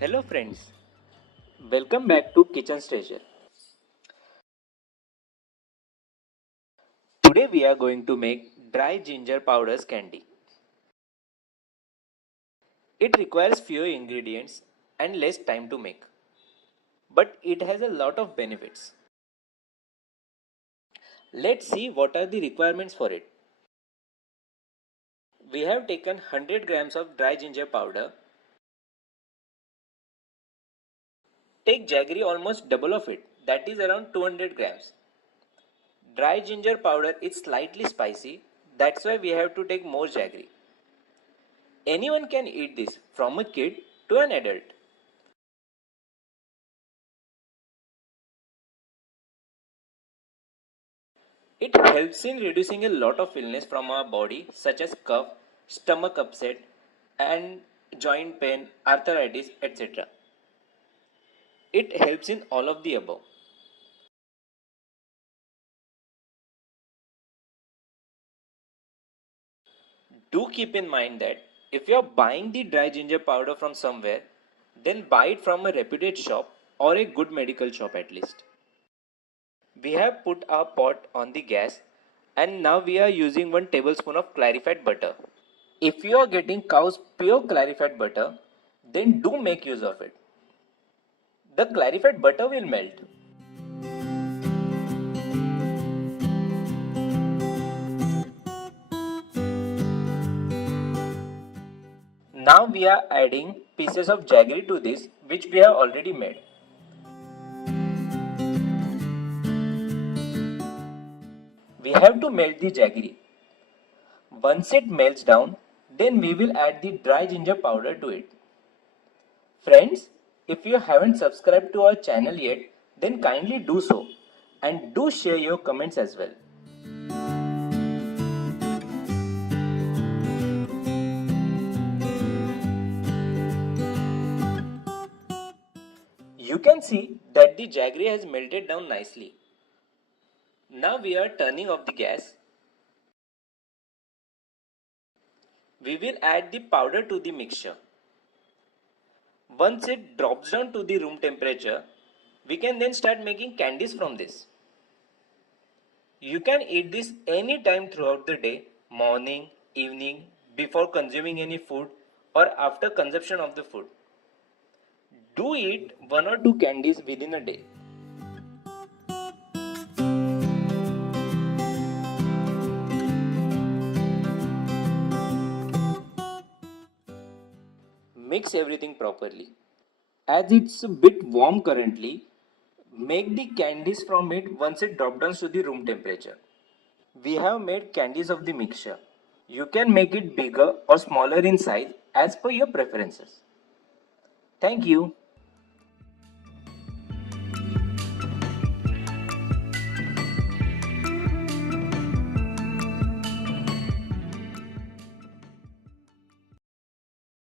Hello friends, welcome back to Kitchen Treasure. Today we are going to make dry ginger powders candy. It requires fewer ingredients and less time to make, but it has a lot of benefits. Let's see what are the requirements for it. We have taken 100 grams of dry ginger powder. Take jaggery almost double of it, that is around 200 grams. Dry ginger powder is slightly spicy, that's why we have to take more jaggery. Anyone can eat this, from a kid to an adult. It helps in reducing a lot of illness from our body, such as cough, stomach upset, and joint pain, arthritis, etc. It helps in all of the above. Do keep in mind that if you are buying the dry ginger powder from somewhere, then buy it from a reputed shop or a good medical shop at least. We have put our pot on the gas and now we are using 1 tablespoon of clarified butter. If you are getting cow's pure clarified butter, then do make use of it. The clarified butter will melt. Now we are adding pieces of jaggery to this, which we have already made. We have to melt the jaggery. Once it melts down, then we will add the dry ginger powder to it. Friends, if you haven't subscribed to our channel yet, then kindly do so and do share your comments as well. You can see that the jaggery has melted down nicely. Now we are turning off the gas. We will add the powder to the mixture. Once it drops down to the room temperature, we can then start making candies from this. You can eat this any time throughout the day, morning, evening, before consuming any food or after consumption of the food. Do eat 1 or 2 candies within a day. Mix everything properly. As it's a bit warm currently, make the candies from it once it drops down to the room temperature. We have made candies of the mixture. You can make it bigger or smaller in size as per your preferences. Thank you.